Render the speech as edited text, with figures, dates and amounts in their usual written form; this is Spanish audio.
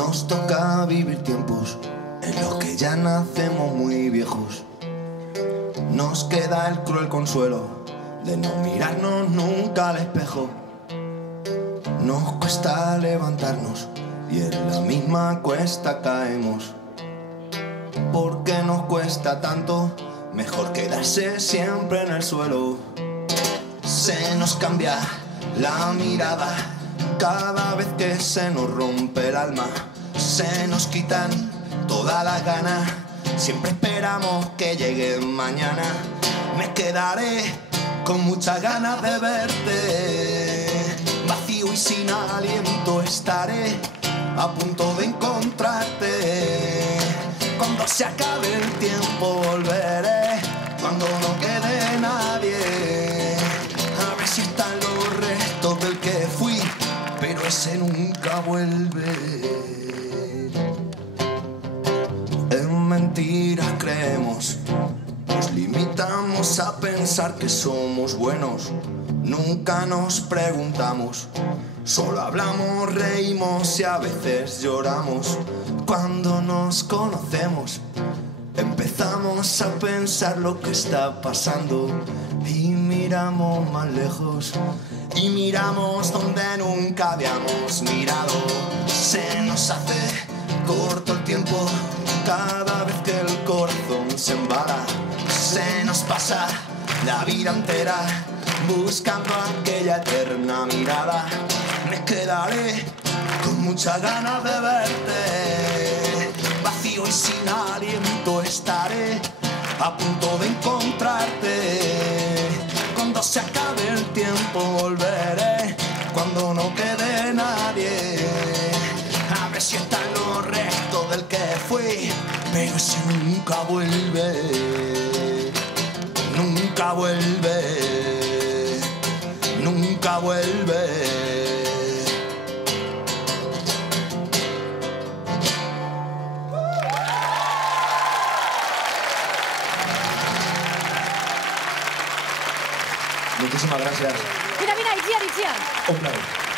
Nos toca vivir tiempos en los que ya nacemos muy viejos. Nos queda el cruel consuelo de no mirarnos nunca al espejo. Nos cuesta levantarnos y en la misma cuesta caemos. ¿Por qué nos cuesta tanto? Mejor quedarse siempre en el suelo. Se nos cambia la mirada cada vez que se nos rompe el alma. Se nos quitan todas las ganas. Siempre esperamos que llegue mañana. Me quedaré con muchas ganas de verte. Vacío y sin aliento estaré a punto de encontrarte. Cuando se acabe el tiempo volveré. Cuando no quede nadie, a ver si están los restos del que fui, pero ese nunca vuelve. En mentiras creemos, nos limitamos a pensar que somos buenos. Nunca nos preguntamos, solo hablamos, reímos y a veces lloramos. Cuando nos conocemos, empezamos a pensar lo que está pasando y miramos más lejos y miramos donde nunca habíamos mirado. Se nos hace corto el tiempo cada vez que el corazón se embala. Se nos pasa la vida entera buscando aquella eterna mirada. Me quedaré con muchas ganas de verte. Vacío y sin aliento estaré a punto de encontrarte. Cuando se acabe el tiempo volveré. Cuando no quede nadie, a ver si están los restos del que fui, pero ese nunca vuelve. Nunca vuelve. Nunca vuelve. Muchísimas gracias. Mira, mira, Itziar. Un placer.